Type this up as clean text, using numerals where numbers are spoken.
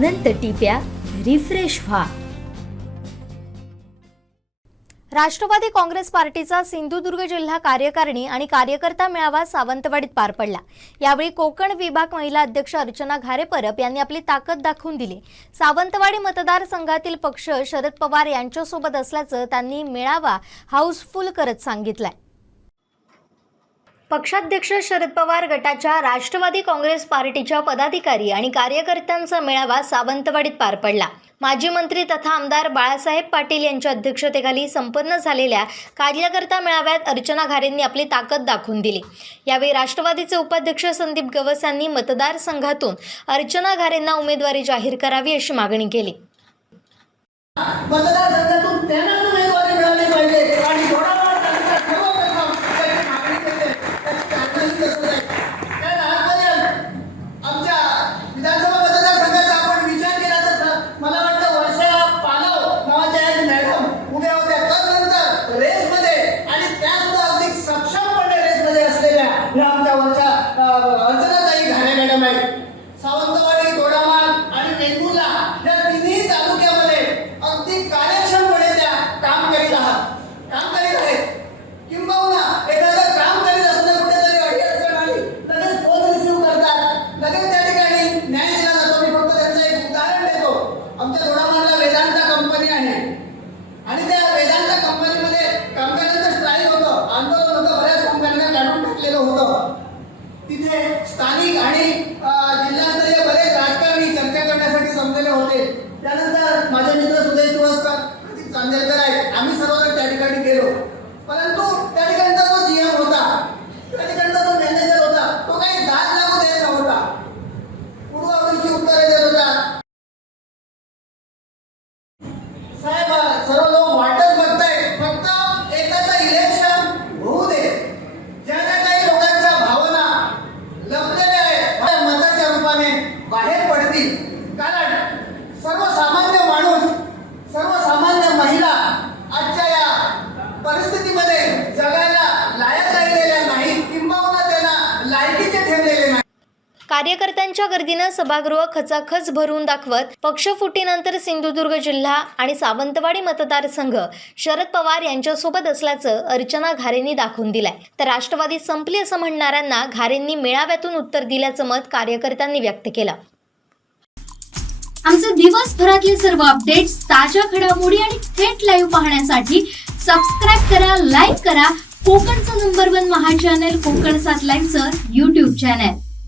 अनंत टिप्या refresh व्हा। राष्ट्रवादी काँग्रेस पार्टीचा सिंधुदुर्ग जिल्हा कार्यकारिणी आणि कार्यकर्ता मेळावा सावंतवाडीत पार पडला। यावेळी कोकण विभाग महिला अध्यक्ष अर्चना घारे परब यांनी आपली ताकद दाखवून दिली। सावंतवाडी मतदारसंघातील पक्ष शरद पवार यांच्यासोबत असल्याचं त्यांनी मेळावा हाऊसफुल करत सांगितलंय। पक्षाध्यक्ष शरद पवार गटाच्या राष्ट्रवादी काँग्रेस पार्टीच्या पदाधिकारी आणि कार्यकर्त्यांचा मेळावा सावंतवाडीत पार पडला। माजी मंत्री तथा आमदार बाळासाहेब पाटील यांच्या अध्यक्षतेखाली संपन्न झालेल्या कार्यकर्ता मेळाव्यात अर्चना घारेंनी आपली ताकद दाखवून दिली। यावेळी राष्ट्रवादीचे उपाध्यक्ष संदीप गवस यांनी मतदारसंघातून अर्चना घारेंना उमेदवारी जाहीर करावी अशी मागणी केली। मतदारसंघातून त्यांना उमेदवारी मिळाली पाहिजे आणि आमच्या विधानसभा मतदारसंघाचा आपण विचार केला तर मला वाटतं वर्षा पालव नावाच्या एक मॅडम उभ्या होत्या त्यानंतर रेसमध्ये आणि त्यासुद्धा अगदी सक्षमपणे रेसमध्ये असलेल्या ह्या आमच्या वर्षा अर्चनाताई घारे मॅडम आहेत। सावंतवाडी, दोडामार्ग आणि वेंगुर्ला या तिन्ही तालुक्यामध्ये अगदी कार्यक्षमपणे त्या काम करीत आहेत। किंबहुना एखादं काम करीत असताना कुठेतरी अडचण आली लगेच फोन रिसिव्ह करतात, लगेच त्या ठिकाणी न्याय दिला जातो। मी फक्त त्यांचं एक उदाहरण देतो। आमच्या दोडामार्गला वेदांता कंपनी आहे आणि त्या वेदांता कंपनीमध्ये कामगारांचं स्ट्राईक होतं, आंदोलन होतं, बऱ्याच कामगारांना काढून टाकलेलं होतं। तिथे स्थानिक आणि जिल्हास्तरीय बरेच राजकारणी चर्चा करण्यासाठी जमलेले होते। त्यानंतर माझे मित्र सुदेश तुळसकर, प्रतीक चांदेलकर आहेत, आम्ही सर्वजण त्या ठिकाणी गेलो। परंतु त्या ठिकाणचा जो जीएम होता, त्या ठिकाणचा जो मॅनेजर होता, तो काही दाद लागू देत नव्हता, पूर्वावरची उत्तरे देत होता। साहेब, सर्व लोक वाटच बघताय, फक्त एकाचं इलेक्शन होऊ दे। ज्या काही लोकांच्या भावना लपलेल्या आहेत मताच्या रूपाने बाहेर पडतील, कारण सर्वसामान्य माणूस, सर्वसामान्य महिला आजच्या या परिस्थितीमध्ये जगायला लायक राहिलेल्या नाही, किंबहुना त्यांना लायकीचे ठेवलेले नाही। कार्यकर्त्यांच्या गर्दीनं सभागृह खचाखच भरून दाखवत पक्षफुटीनंतर सिंधुदुर्ग जिल्हा आणि सावंतवाडी मतदारसंघ शरद पवार यांच्यासोबत असल्याचं अर्चना घारेंनी दाखवून दिलंय। तर राष्ट्रवादी संपली असं म्हणणाऱ्यांना घारेंनी मेळाव्यातून उत्तर दिल्याचं मत कार्यकर्त्यांनी व्यक्त केलं। आमचे दिवसभरातले सर्व अपडेट्स, ताज्या घडामोडी आणि थेट लाईव्ह पाहण्यासाठी सबस्क्राईब करा, लाईक करा कोकणचं नंबर 1 महा चॅनल कोकण 7 लाईव्हचं YouTube चॅनल।